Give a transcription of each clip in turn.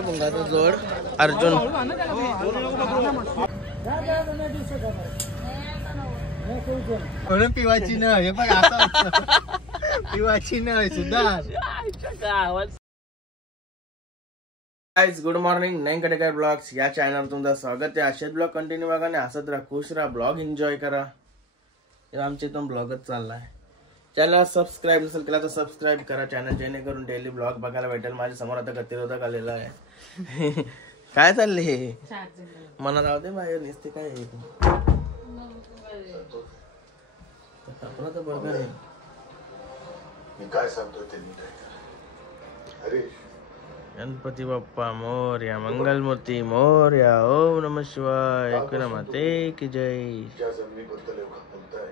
भुंगाचा जोड अर्जुन म्हणून पिवाची न हे बघ आता पिवाची न सुधार गाइस गुड मॉर्निंग नईन कटेकर ब्लॉग्स या चॅनलवर तुमचं स्वागत आहे. असेच ब्लॉग कंटिन्यू बघा आणि हसत राहा, खुश राहा, ब्लॉग एन्जॉय करा. आमच्या इथून ब्लॉगच चाललाय. चॅनल सबस्क्राईब नसेल केला तर सबस्क्राईब करा चॅनल, जेणेकरून डेली ब्लॉग बघायला भेटेल. माझ्या समोर आता गतिरोधक आलेला आहे. काय चालले मना राहू दे बाहेर निसते काय तर बरोबर आहे. मी काय सांगतोय ते नीट आहे. गणपती बाप्पा मोरया, मंगलमूर्ती मोरया, ओम नमः शिवाय, एकविरा माते की जय.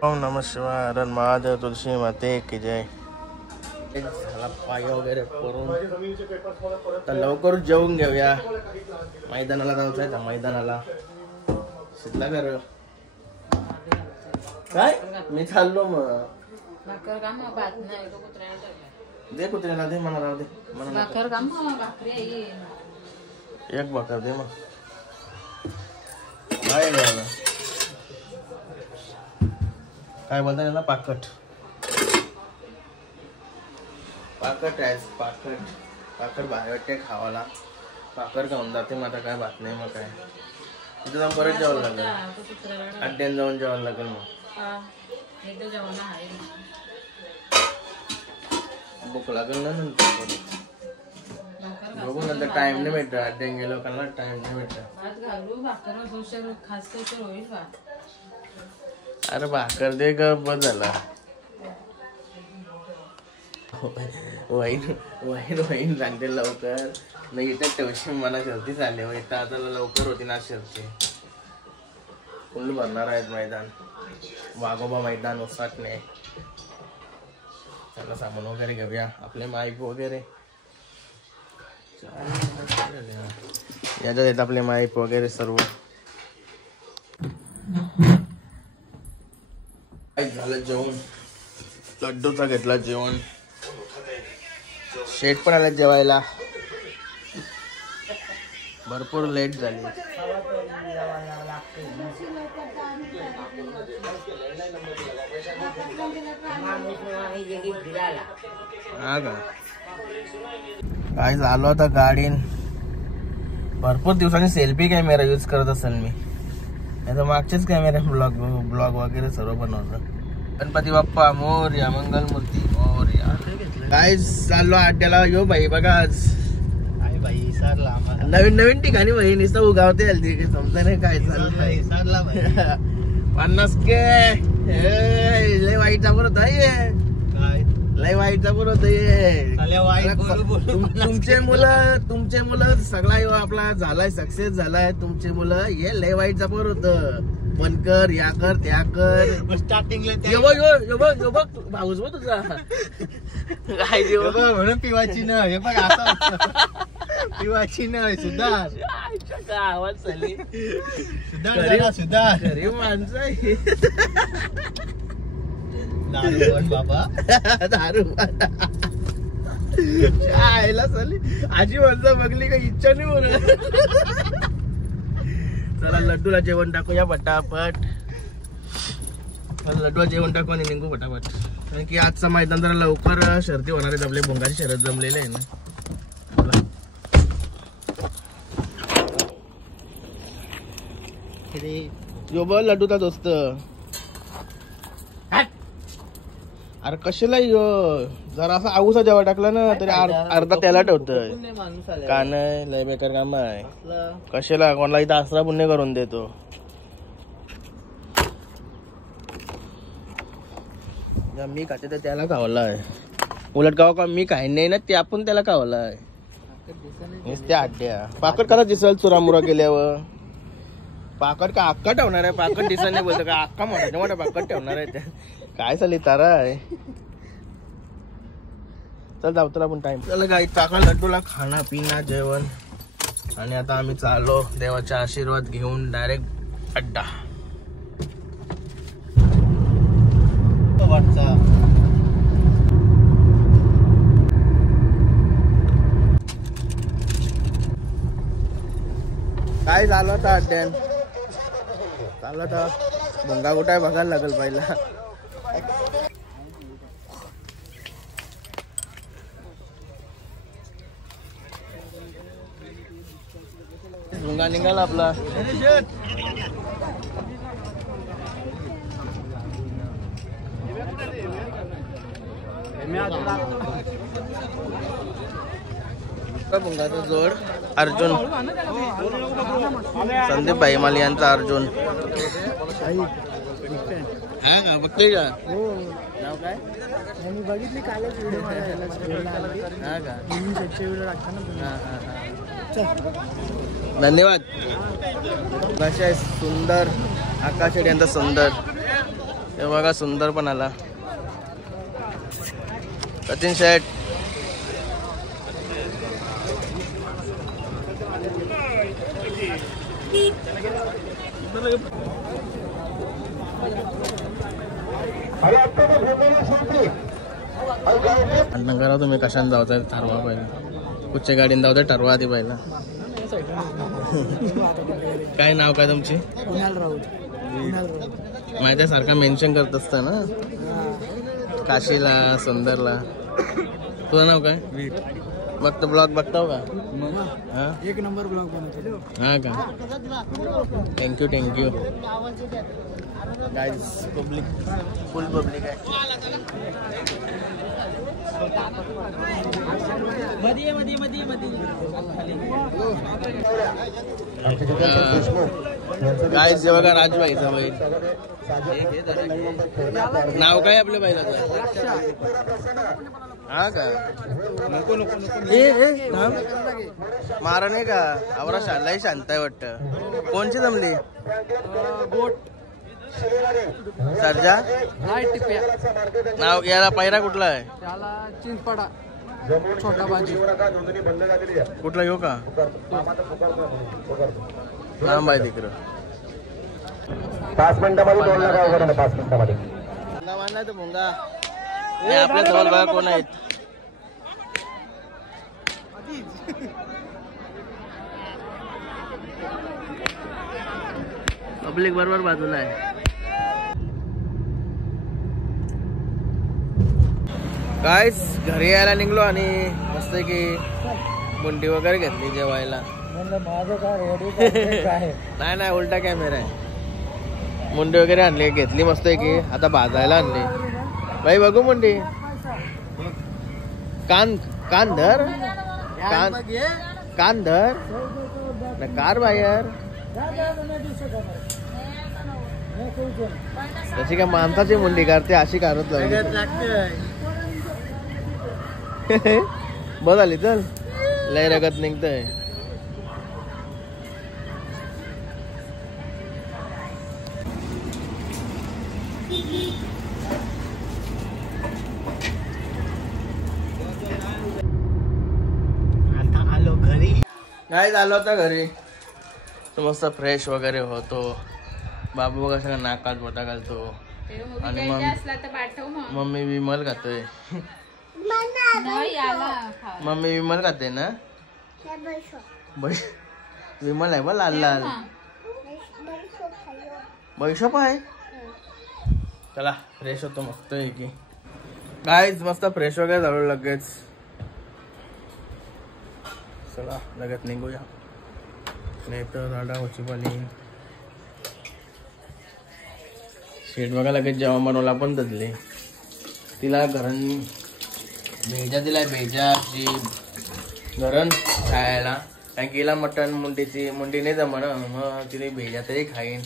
ओम नमः शिवाय, हरण महादेव, तुलसी माते की जय. झाला पाय वगैरे करून तर लवकर जेवून घेऊया. मैदानाला जायचंय त्या मैदानाला शिकला कर काय मी चाललो मग दे कुत्र्याला दे मला राहू दे एक भाकर दे मग काय बोलता याला पाकट पाकट आहे पाकट बाहेर वाटते खावाला. पाकट खाऊन जाते मग आता काय भात नाही मग काय तिथे जाऊन परत जेवायला लागेल. अड्ड्यान जाऊन जेवायला लागेल मग भूक लागेल ना नंतर बघू नंतर टाइम नाही भेटत. अड्ड्यान गेलो का टाइम नाही भेटत. अरे भाकर दे ग बस झाला. वाईन सांगते लवकर नाही इथं ठेवशी मला शर्ती चालली हो. इथं आता लवकर होती ना शर्ती. फुल भरणार आहेत मैदान. वाघोबा मैदान उसाटणे. त्याला सामान वगैरे घेऊया आपले माईक वगैरे याच्यात येत आपले माईक वगैरे सर्व. झालं जेवण. लड्डूचा घेतला जेवण. शेट पण आला जेवायला. भरपूर लेट झाली. हा का काय झालो आता गाडीन. भरपूर दिवसांनी सेल्फी कॅमेरा यूज करत असेल मी. आता मागचेच कॅमेरा ब्लॉग वगैरे सर्व बनवतो. गणपती बाप्पा मोरया, मंगलमूर्ती मोरया. काय चाललो अड्ड्याला यो भाई बघा आज नवीन ठिकाणी भाई नुसतं उगावते समजा नाही काय चाललं. 50 के लय वाईट बरोबर लय वाईट बरोबर. तुमचे मुलं सगळा आपला झालाय सक्सेस झालाय. तुमचे मुलं हे लय वाईट जबर होत. पण कर या कर त्या कर स्टार्टिंगला बघ भाऊच बघ तुझा काय म्हणून पिवाची न हे बघ आता पिवाची न सुधार आवाज चालली सुधार घरी माणसं दारू बाबा दारू आईला चालली. आजी माणसं बघली का इच्छा नाही म्हणून. चला लड्डूला जेवण टाकूया पटापट. लड्डूला जेवण टाकू आणि निघू पटापट. कारण की आजचा मैदान जरा लवकर शर्ती होणार आहेत. आपले भोंगाची शर्यत जमलेले आहे ना. यो बघ लड्डूचा दोस्त. अरे कशाला यो जरा असा आऊसा जेव्हा टाकला ना तरी अर्धा त्याला ठेवतोय. का नाही लय बेकार काम आहे. कशाला कोणाला इथं आसरा पुण्य करून देतो. मी खाते तर त्याला खावलाय. उलट गाव का मी काही नाही ना ते आपण त्याला खावलाय. नुसत्या अड्ड्या पाकट कसा दिसल चुरामुरा केल्यावर. पाकट का अक्का ठेवणार आहे. पाकट दिसत नाही बोलतो का अक्का मोठा पाकट ठेवणार आहे. काय चालली तारा आहे. चल जाऊ तुला पण टाइम. चला गाई टाका लड्डूला खाना पिना जेवण. आणि आता आम्ही चाललो देवाचा आशीर्वाद घेऊन डायरेक्ट अड्डा. काय झालं होतं अड्ड्यान चाललं तर भुंगा कुठे बघायला लागेल पहिला. भुंगा निघाला आपला. भुंगाचा जोड अर्जुन संदीप भाई माली यांचा अर्जुन. हा का बघतोय का नाव काय बघितली कालच व्हिडिओ. हा का धन्यवाद. कशा आहे सुंदर आकाश यांचा सुंदर. हे बघा सुंदर पण आला. सचिन शेठ अन्न करा तुम्ही कशाने जावताय ठरवा पहिला. कुठच्या गाडीने जावताय ठरवा आधी पहिला. काय नाव काय तुमची माहिती सारखा मेन्शन करत असता ना काशीला सुंदरला. तुझं नाव काय बघतो ब्लॉग बघताव का. हा एक नंबर ब्लॉग बनवतो. हा का थँक्यू थँक्यू. गाइस पब्लिक फुल पब्लिक आहे. गाइस जेव्हा का राजबाईचा बैल. नाव काय आपल्या बैलाचं. हा का नको नको मारा नाही का आवरा शालाही शांत आहे वाटतं. कोणची जमली सरजा नाव याला पैरा कुठला आहे. चिंचपाडा छोटा बाजी कुठला घेऊ का लांब आहे तिकडं. 5 मिनिटांमध्ये 2 लाख वगैरे 5 मिनिटांमध्ये मानला तर भुंगा आपल्या सोबत बघा कोण आहेत. पब्लिक बरोबर बाजूला आहे. गाइस घरी यायला निघलो आणि मस्त की मुंडी वगैरे घेतली जेवायला. नाही नाही उलटा कॅमेरा आहे. मुंडी वगैरे आणली घेतली मस्त की आता भाजायला आणली. भाई बघू मुंडी कान कान धर कान धर कार बाहेर. तशी काय माणसाची मुंडी करते अशी कारत लागली. बघ आली चल लय रगत निघतंय. काय झालं होतं घरी मस्त फ्रेश वगैरे होतो. बाबू बघा सगळं नाकात बोटा घालतो आणि मम्मी विमल खातोय. मम्मी विमल खाते ना विमल आहे बा लाल लाल बैशोप आहे. चला फ्रेश होतो मस्त आहे की गाईज मस्त फ्रेश वगैरे झालो लगेच. चला लगेच निघूया नाही तर राडा होची पाली. शेट बघा लगेच जेवण बनवला पण तसले तिला घरण भेजा दिलाय. भेजा जी घरण खायला कारण गेला मटण मुंडीची मुंडी नाही जमण मग तिने भेजा तरी खाईन.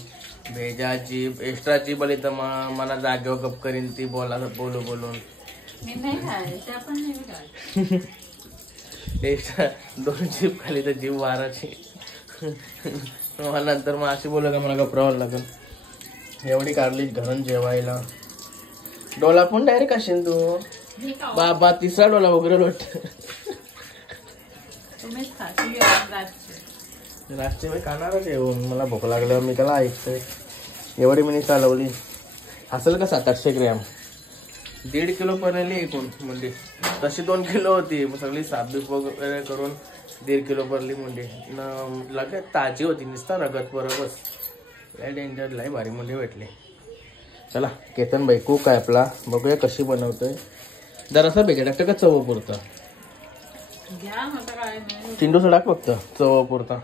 भेजा जीप एक्स्ट्रा जीप आली तर मग मला जागेवर गप करीन ती बोलू बोलून. एक्स्ट्रा 2 जीप खाली तर जीव वाराची. नंतर मग अशी बोलू का मला गपरावं लागेल. एवढी काढली घरून जेवायला. डोला पण डायरेक्ट असेल तू बाबा 3रा डोला वगैरे लोट. रातचे मी खाणारच येऊन मला भूक लागल्यावर मी त्याला ऐकतोय. एवढी मिनिट चालवली असेल का 700-800 ग्रॅम 1.5 किलो बनवली एकूण मुंडी. तशी 2 किलो होती, मग सगळी साफबीफ वगैरे करून 1.5 किलो भरली मुंडी. लगे ताजी होती, नुसता रगत बरोबर. लय डेंजर, लय भारी मुंडी भेटली. चला केतन भाई कुक आहे आपला, बघूया कशी बनवतोय. जरासं बेगे टाकतं का चव पुरतं? चिंडूचं टाक फक्त चव पुरता.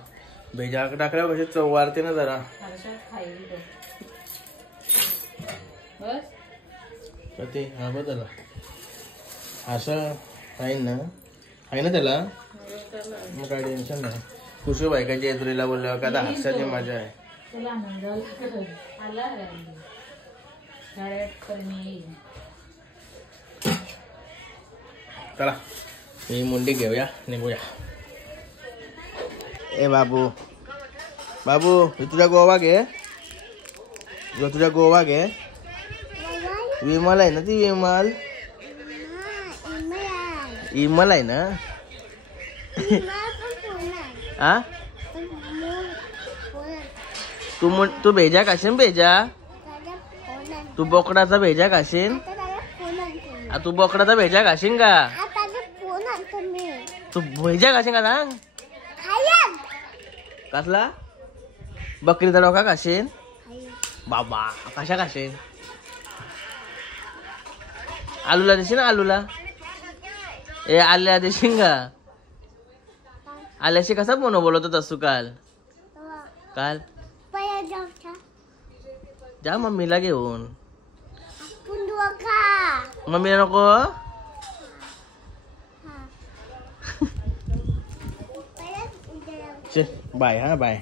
भेजा टाकल्यावर कशी चव वाढते ना जरा. ते हा बदला असं आहे ना त्याला, मग काय टेन्शन नाही. खुशी बायकाची येत्रीला बोलल्यावर का आता हर्षाची मजा आहे. चला ही मुंडी घेऊया, निघूया. ए बाबू तुझा गोवा घे, तुझा गोवा घे. विमल आहे ना ती, विमल आहे ना. आ तू भेजा खाशील, भेजा तू बोकडाचा भेजा खाशील. तू बोकडाचा भेजा खाशील का? तू भेजा खाशील का सांग? कसला? बकरीचा डोका खाशील? बाबा कशा खाशील? आलूला देशील ना, आलूला. ए आल्या देशील का? आल्याशी कसा बोलत होता तू काल जा मम्मीला घेऊन. मम्मीला नको. बाय. हा बाय.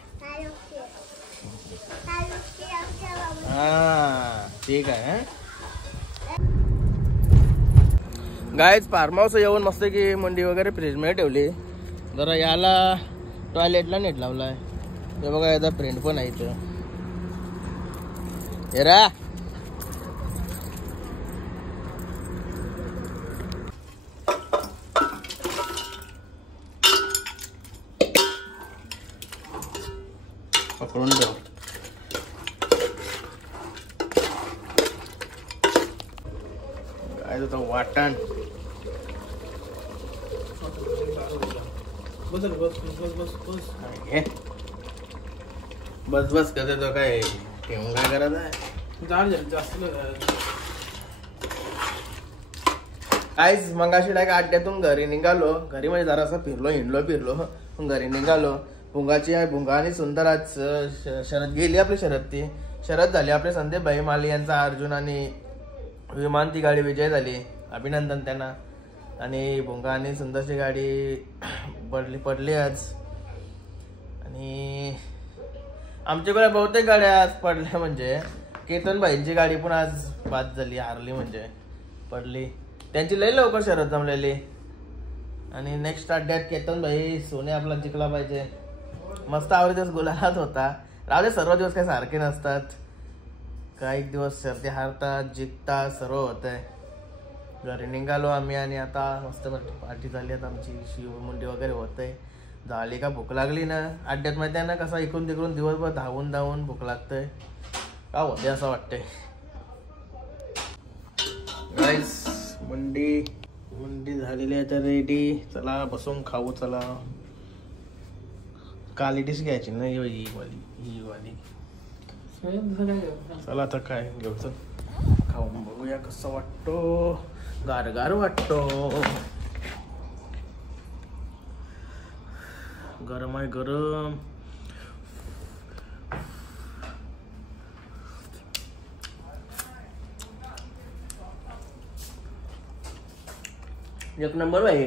हा ठीक आहे. गायच फार्म हाऊस येऊन मस्त की मंडी वगैरे फ्रीज मध्ये ठेवली. जरा याला टॉयलेटला नेट लावलाय. हे बघा याचा फ्रेंड पण आहे इथं. हेरा पकडून ठेव. काय होतं वाटण. बस करते तो काय ठेवून काय करायचं आहे. काहीच मंगाशी डायरेक्ट अड्ड्यातून घरी निघालो. घरी म्हणजे जरासं हिंडलो पण घरी निघालो. भुंगा आणि सुंदर आज शरद गेली. आपली शरद झाली आपले संदीप भाई माली यांचा अर्जुन आणि विमान ती गाडी विजय झाली. अभिनंदन त्यांना. आणि भुंगा आणि सुंदरची गाडी पडली आज. आणि आमच्याकडे बहुतेक गाड्या आज पडल्या. म्हणजे केतन भाईंची गाडी पण आज बाद झाली, हारली म्हणजे पडली. त्यांची लई लवकर शरद जमलेली. आणि नेक्स्ट अड्ड्यात केतन भाई सोने आपला जिंकला पाहिजे. मस्त आवडे दिवस गुलाहात होता. राहू सर्व दिवस काही सारखे नसतात. काही दिवस शर्ती हारतात, जिंकतात, सर्व होत आहे. घरी निघालो आम्ही आणि आता मस्त पार्टी झाली. आता आमची शिवमुंडी वगैरे होत आहे. झाली का भूक लागली ना अड्ड्यात माहिती आहे ना कसा इकडून तिकडून दिवसभर धावून भूक लागतंय का होते असं वाटतंय. गाईस मुंडी झालेली आहे तर रेडी. चला बसून खाऊ. चला क्वालिटीच घ्यायची ना ही वाली. चला आता काय घेऊ. चल खाऊन बघूया कसं वाटतो. गारगार वाटतो. गरम आहे गरम. एक नंबर आहे.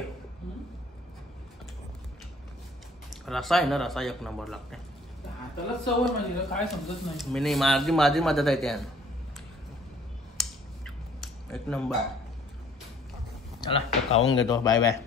रसा आहे ना, रसा एक नंबर लागते. त्याला सवय म्हणजे काय समजत नाही. मी नाही माझी मदत आहे त्या. एक नंबर. चला खाऊन घेतो. Bye bye.